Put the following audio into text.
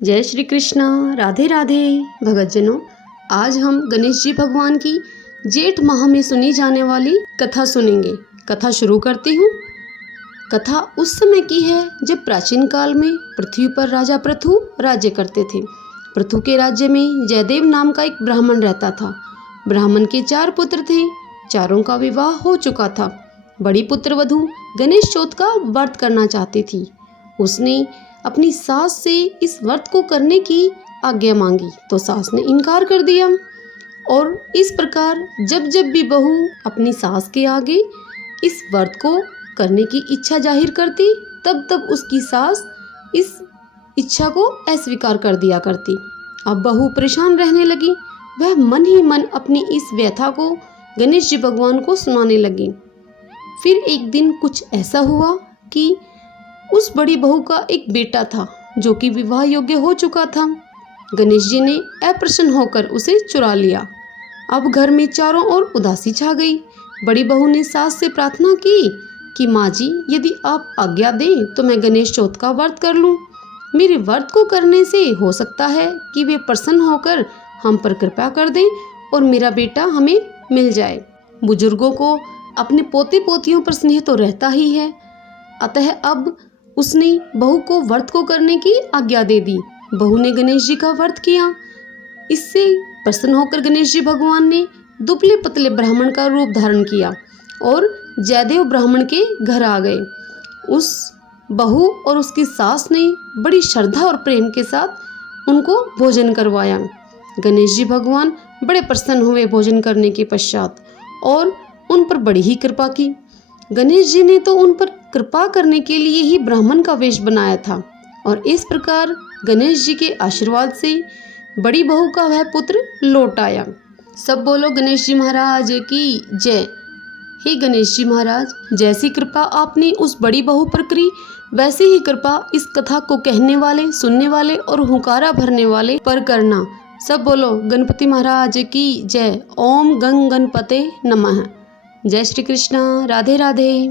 जय श्री कृष्णा। राधे राधे भगतजनों, आज हम गणेश जी भगवान की जेठ माह में सुनी जाने वाली कथा सुनेंगे। कथा शुरू करती हूँ। कथा उस समय की है जब प्राचीन काल में पृथ्वी पर राजा पृथु राज्य करते थे। पृथु के राज्य में जयदेव नाम का एक ब्राह्मण रहता था। ब्राह्मण के 4 पुत्र थे, चारों का विवाह हो चुका था। बड़ी पुत्रवधू गणेश चौथ का व्रत करना चाहती थी। उसने अपनी सास से इस व्रत को करने की आज्ञा मांगी तो सास ने इनकार कर दिया। और इस प्रकार जब जब भी बहू अपनी सास के आगे इस व्रत को करने की इच्छा जाहिर करती, तब तब उसकी सास इस इच्छा को अस्वीकार कर दिया करती। अब बहू परेशान रहने लगी। वह मन ही मन अपनी इस व्यथा को गणेश जी भगवान को सुनाने लगी। फिर एक दिन कुछ ऐसा हुआ कि उस बड़ी बहू का एक बेटा था जो कि विवाह योग्य हो चुका था। गणेश जी ने अप्रसन्न होकर उसे चुरा लिया। अब घर में चारों ओर उदासी छा गई। बड़ी बहू ने सास से प्रार्थना की कि माँ जी, यदि आप आज्ञा दें तो मैं गणेश चौथ का व्रत कर लूँ। मेरे व्रत को करने से हो सकता है कि वे प्रसन्न होकर हम पर कृपा कर दें और मेरा बेटा हमें मिल जाए। बुजुर्गों को अपने पोते पोतियों पर स्नेह तो रहता ही है, अतः अब उसने बहू को व्रत को करने की आज्ञा दे दी। बहू ने गणेश जी का व्रत किया। इससे प्रसन्न होकर गणेश जी भगवान ने दुबले पतले ब्राह्मण का रूप धारण किया और जयदेव ब्राह्मण के घर आ गए। उस बहू और उसकी सास ने बड़ी श्रद्धा और प्रेम के साथ उनको भोजन करवाया। गणेश जी भगवान बड़े प्रसन्न हुए भोजन करने के पश्चात और उन पर बड़ी ही कृपा की। गणेश जी ने तो उन पर कृपा करने के लिए ही ब्राह्मण का वेश बनाया था और इस प्रकार गणेश जी के आशीर्वाद से बड़ी बहू का वह पुत्र लौट आया। सब बोलो गणेश जी महाराज की जय। हे गणेश जी महाराज, जैसी कृपा आपने उस बड़ी बहू पर करी, वैसे ही कृपा इस कथा को कहने वाले, सुनने वाले और हुंकारा भरने वाले पर करना। सब बोलो गणपति महाराज की जय। ओम गण गणपते नमः। जय श्री कृष्णा। राधे राधे।